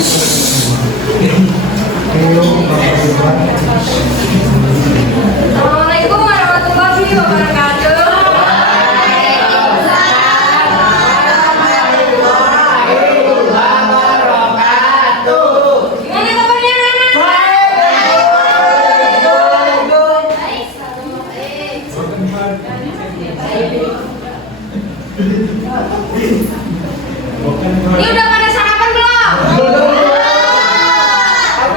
Assalamualaikum warahmatullahi wabarakatuh. Gimana kabarnya anak-anak? Ini udah pada sarapan belum?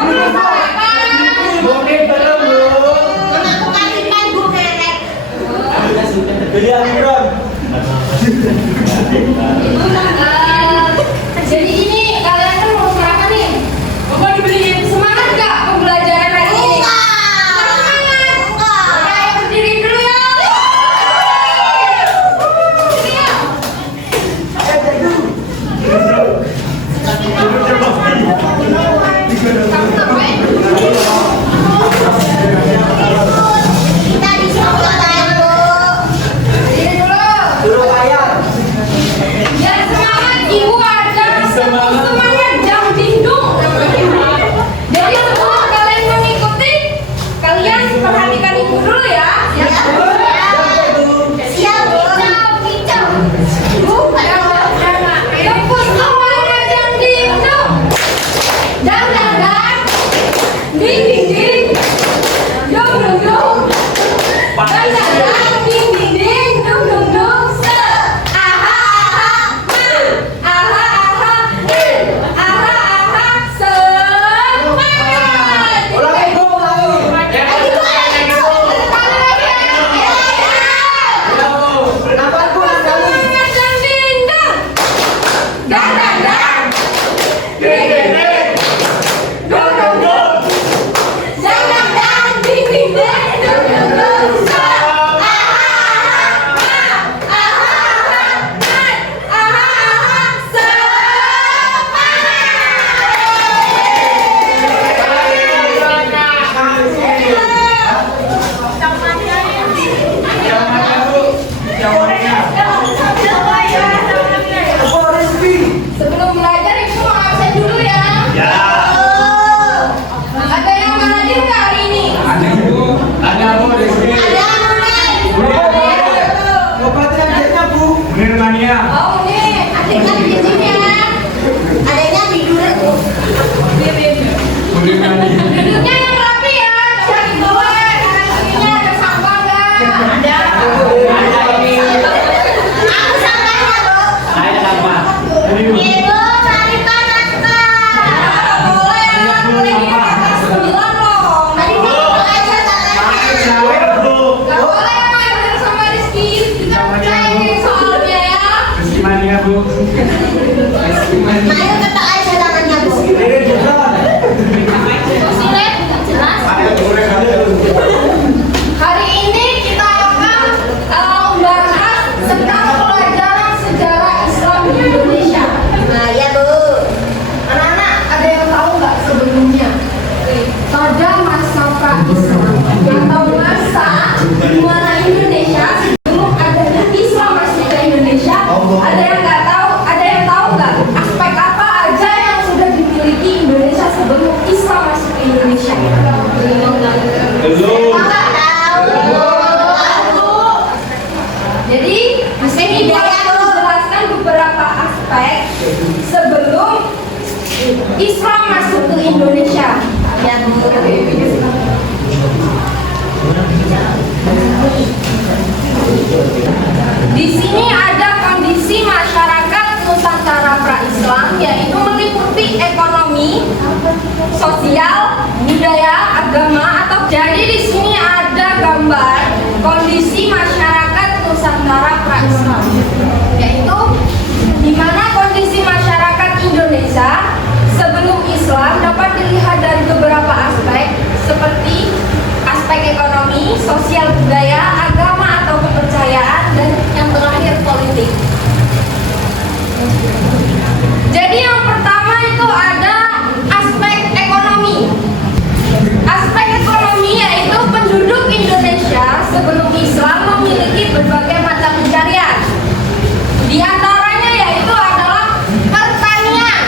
Belum sarapan. Jadi ini kalian kan mau sarapan nih. Mau dibeliin semangat gak pembelajaran hari ini? Semangat. Ayo berdiri dulu ya. Semangat jam dindung. Jadi sebelum kalian mengikuti, kalian perhatikan ibu dulu ya. Tepuk semuanya jam dindung. Dang dang dang. Ding ding ding. Dong dong dong. Dang dang dang. Ding ding ding. Dong dong dong. Aha aha ma. Aha aha in. Aha aha semangat. Semangat jam dindung. Dang dang dang. Ding ding ding. Dong dong dong. Dang dang dang. Ding ding ding. Dong dong dong. Aha aha ma. Aha aha man. Aha aha Sebelum belajar ibu mau absen dulu ya. Ada yang mau hadir nggak hari ini? Oh nih, adiknya di sini ya. Duduknya yang rapi ya. Jangan di bawah. Kanan kirinya ada sampah nggak? Ada. Boleh di atas 9 loh. Nggak boleh main bener sama Rizky. Kita percaya diri soalnya ya. Hari ini kita akan membahas tentang pelajaran sejarah Islam di Indonesia. Anak-anak, ada yang tahu nggak sebelumnya? Pada masa pra-Islam atau masa di mana Indonesia sebelum adanya Islam masuk ke Indonesia, ada yang nggak tahu? Ada yang tahu nggak aspek apa aja yang sudah dimiliki Indonesia sebelum Islam masuk ke Indonesia? Jadi ini dia akan menjelaskan beberapa aspek sebelum Islam masuk ke Indonesia. Di sini ada kondisi masyarakat Nusantara pra-Islam, yaitu meliputi ekonomi, sosial, budaya, agama, atau jadi di sini ada gambar kondisi masyarakat Nusantara pra-Islam, yaitu di mana kondisi masyarakat Indonesia sebelum Islam dapat dilihat dari beberapa aspek seperti aspek ekonomi, sosial, budaya, agama atau kepercayaan, dan yang terakhir politik. Jadi yang pertama itu ada aspek ekonomi. Aspek ekonomi yaitu penduduk Indonesia sebelum Islam memiliki berbagai macam pencarian. Di antaranya yaitu adalah pertanian.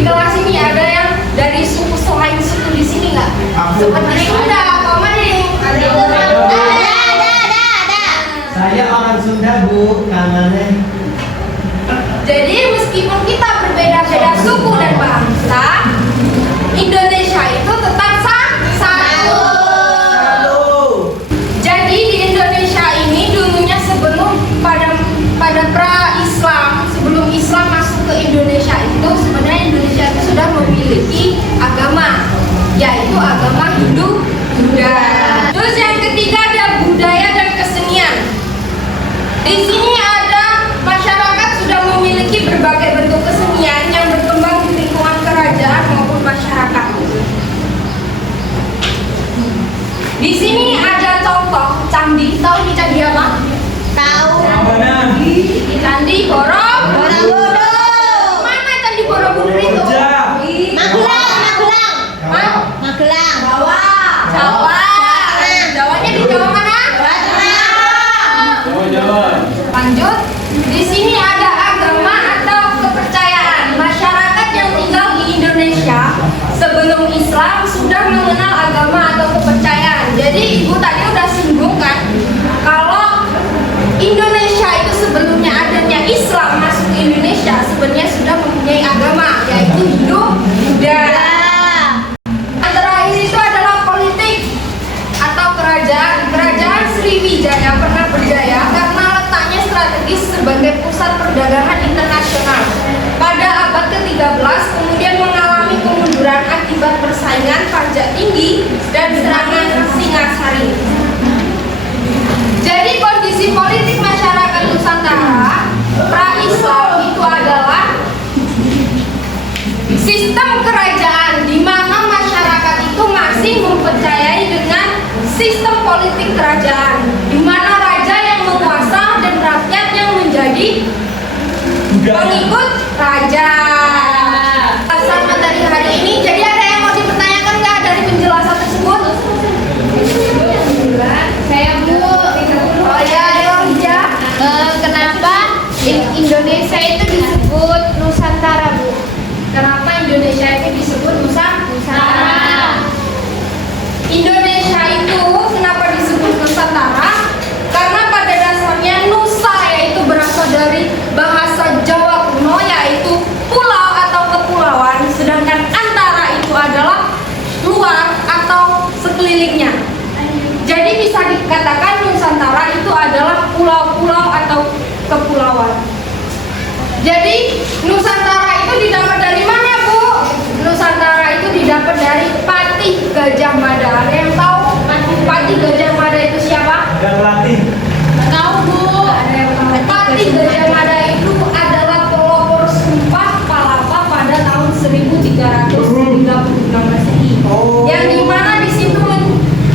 di kelas ini ada yang dari suku selain suku di sini nggak? Seperti Sunda, Komering. Ada. Saya orang Sunda, Bu, namanya. Jadi meskipun kita berbeda-beda suku dan bangsa, Indonesia itu tetap satu. Jadi di Indonesia ini dulunya sebelum pada pra-Islam, sebelum Islam masuk ke Indonesia itu sebenarnya Indonesia itu sudah memiliki agama, yaitu agama Hindu Buddha. Terus yang ketiga ada budaya dan kesenian. Di sini ada masyarakat sudah memiliki berbagai bentuk kesenian yang berkembang di lingkungan kerajaan maupun masyarakat. Di sini ada contoh candi. Tahu di candi apa? Tahu. Candi Borobudur. Mana candi Borobudur itu? Magelang. Jawa. Jawanya di Jawa mana? Lanjut. Di sini ada agama atau kepercayaan. Masyarakat yang tinggal di Indonesia sebelum Islam sudah mengenal agama atau kepercayaan. Jadi Ibu tadi udah singgung kan kalau Indonesia itu sebelumnya adanya Islam masuk ke Indonesia sebenarnya sudah mempunyai agama yaitu Hindu Buddha. Terakhir itu adalah politik atau kerajaan. Kerajaan Sriwijaya pernah berjaya karena letaknya strategis sebagai pusat perdagangan internasional. Pada abad ke-13 kemudian mengalami kemunduran akibat persaingan pajak tinggi dan serangan Singasari. Jadi kondisi politik masyarakat Nusantara pra-Islam itu adalah sistem kerajaan di mana masyarakat itu masih mempercayai dengan sistem politik kerajaan, di mana raja yang menguasa dan rakyat yang menjadi pengikut raja. Pasal materi hari ini, jadi ada yang mau dipertanyakan nggak dari penjelasan tersebut? Saya Bu. Oh ya, ayo Hija. Kenapa Indonesia itu disebut Nusantara, Bu? Kenapa Indonesia itu disebut Nusantara? Indonesia itu kenapa disebut Nusantara? Karena pada dasarnya Nusa yaitu berasal dari bahasa Jawa kuno yaitu pulau atau kepulauan, sedangkan Antara itu adalah luar atau sekelilingnya. Jadi bisa dikatakan Nusantara itu adalah pulau-pulau atau kepulauan. Jadi Nusantara itu didapat dari mana, Bu? Nusantara itu didapat dari Patih Gajah Mada. Ada yang tahu Patih Gajah Mada itu siapa? Dan pelatih. Tahu, Bu? Patih Gajah Mada itu adalah pelopor Sumpah Palapa pada tahun 1336 Masehi. Yang dimana di situ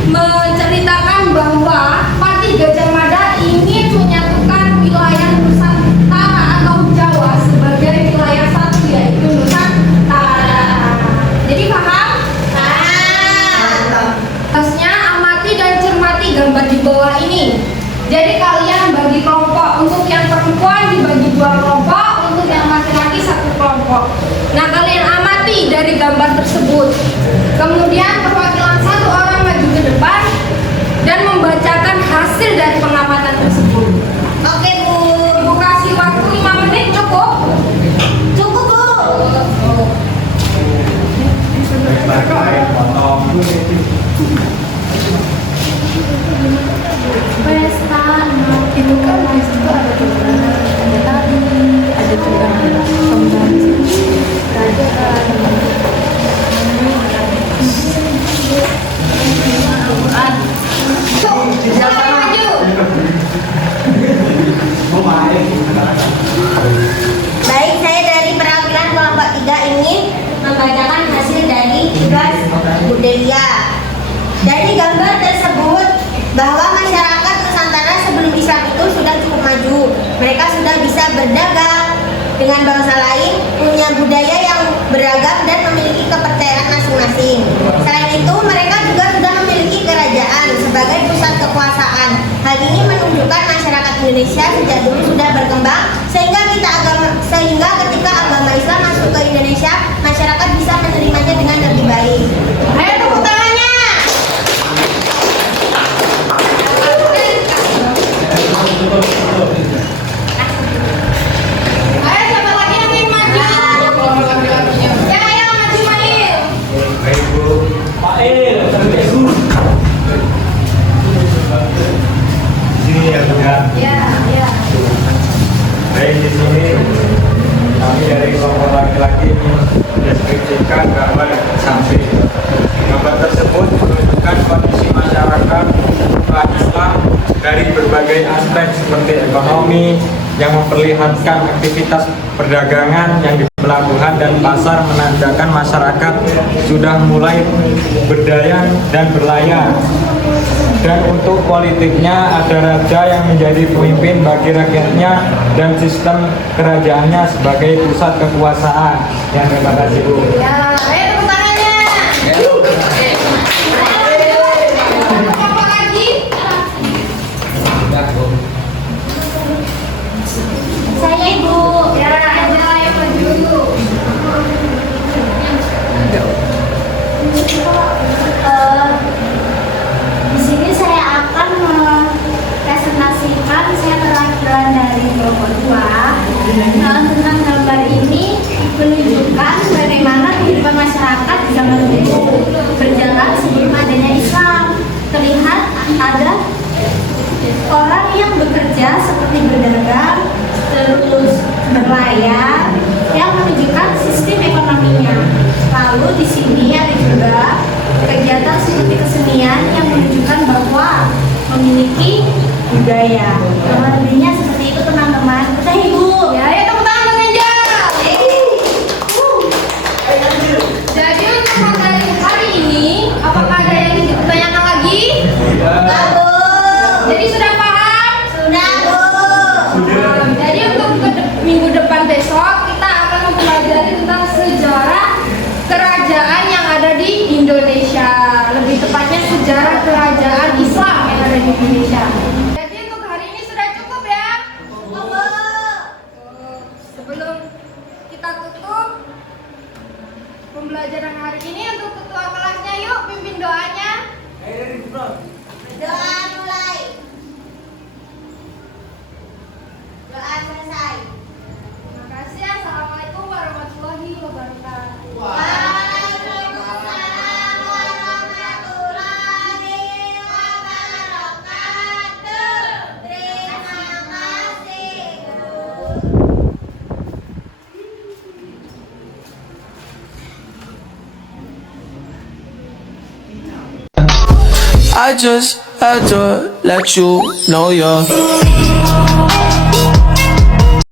menceritakan bahwa Patih Gajah Mada ingin menyatukan wilayah Nusantara atau Jawa sebagai wilayah satu yaitu Nusantara. Jadi paham? Atasnya amati dan cermati gambar di bawah ini. Jadi kalian bagi kelompok, untuk yang perempuan dibagi 2 kelompok, untuk yang laki-laki 1 kelompok. Nah kalian amati dari gambar tersebut. Kemudian perwakilan 1 orang maju ke depan dan membacakan hasil dari pengamatan tersebut. Oke, Bu. Ibu kasih waktu 5 menit cukup? Cukup, Bu. Pesta itu kan di situ ada tukang, ada tari, ada tukang kembang, kerajaan. Siapa maju? Baik, saya dari perwakilan kelompok 3 ingin membacakan hasil dari tugas budaya. Dari gambar tersebut bahwa masyarakat Nusantara sebelum Islam itu sudah cukup maju. Mereka sudah bisa berdagang dengan bangsa lain, punya budaya yang beragam dan memiliki kepercayaan masing-masing. Selain itu, mereka juga sudah memiliki kerajaan sebagai pusat kekuasaan. Hal ini menunjukkan masyarakat Indonesia sejak dulu sudah berkembang sehingga ketika agama Islam masuk ke Indonesia, masyarakat bisa menerimanya dengan lebih baik. Ayo tepuk tangannya. Ayo siapa lagi yang ingin maju? Ya ayo maju Mail. Baik Bu. Pak Il, sampai dulu. Sini ya Bu ya. Ya. Baik, di sini kami dari kelompok laki-laki mendeskripsikan gambar samping. Gambar tersebut menunjukkan kondisi masyarakat umat Islam dari berbagai aspek seperti ekonomi yang memperlihatkan aktivitas perdagangan yang di pelabuhan dan pasar menandakan masyarakat sudah mulai berdaya dan berlayar. Dan untuk politiknya ada raja yang menjadi pemimpin bagi rakyatnya dan sistem kerajaannya sebagai pusat kekuasaan. Ya, terima kasih Bu. Ya, ayo tepuk tangannya. Apa lagi? Saya Ibu. Ya, ayo maju. Di sini saya akan mempresentasikan saya perwakilan dari kelompok 2. Tentang gambar ini menunjukkan bagaimana kehidupan masyarakat di zaman dulu berjalan sebelum adanya Islam. Terlihat ada orang yang bekerja seperti berdagang, terus berlayar, yang menunjukkan sistem ekonominya. Lalu di sini ada juga kegiatan seperti kesenian yang menunjukkan bahwa memiliki budaya. Kurang lebihnya seperti itu teman-teman. Kita Ibu. Ya, ayo tepuk tangan meja. Jadi untuk materi hari ini, apakah ada yang ingin ditanyakan lagi? Enggak, Bu. Jadi sudah paham? Sudah, Bu. Jadi untuk minggu depan besok kita akan mempelajari tentang sejarah kerajaan yang ada di Indonesia. Lebih tepatnya sejarah kerajaan Islam yang ada di Indonesia. Jadi untuk hari ini sudah cukup ya. Sebelum kita tutup pembelajaran hari ini, untuk ketua kelasnya yuk pimpin doanya. Doa mulai. Doa selesai. Terima kasih. Assalamualaikum warahmatullahi wabarakatuh. Waalaikumsalam warahmatullahi wabarakatuh. Terima kasih, Bu. I just had to let you know you're